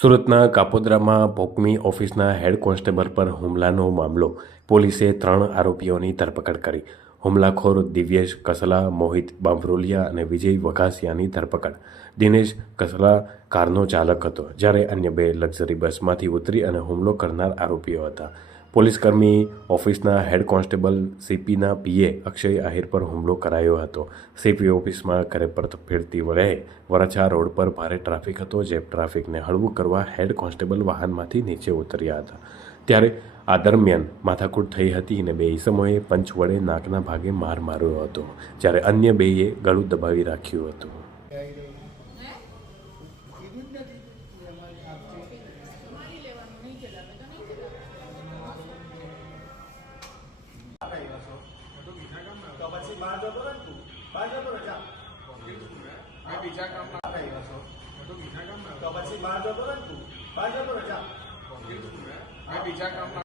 સુરતના કાપોદ્રામાં ભોકમી ઓફિસના head constable પર હુમલાનો મામલો. પોલીસે ત્રણ આરોપીઓની ધરપકડ કરી. હુમલાખોર દિવ્યેશ કસલા, મોહિત બાંભરોલિયા અને વિજય વઘાસિયાની ધરપકડ. દિનેશ કસલા કારનો ચાલક હતો, જ્યારે અન્ય બે લક્ઝરી બસમાંથી ઉતરી અને હુમલો કરનાર આરોપીઓ હતા. પોલીસકર્મી ઓફિસના હેડ કોન્સ્ટેબલ સીપીના પીએ અક્ષય આહિર પર હુમલો કરાયો હતો. સીપી ઓફિસમાં ઘરે પરત ફેરતી વડે વરાછા રોડ પર ભારે ટ્રાફિક હતો, જે ટ્રાફિકને હળવું કરવા હેડ કોન્સ્ટેબલ વાહનમાંથી નીચે ઉતર્યા હતા. ત્યારે આ દરમિયાન માથાકૂટ થઈ હતી અને બે ઈસમોએ પંચ વડે નાકના ભાગે માર માર્યો હતો, જ્યારે અન્ય બેએ ગળું દબાવી રાખ્યું હતું. તો પછી બહાર જતો ને તું. બહાર જતો ને જા. મેં બીજા કામમાં આવ્યો છો તો પછી બહાર જતો ને તું. બહાર જતો ને જા. બીજા કામમાં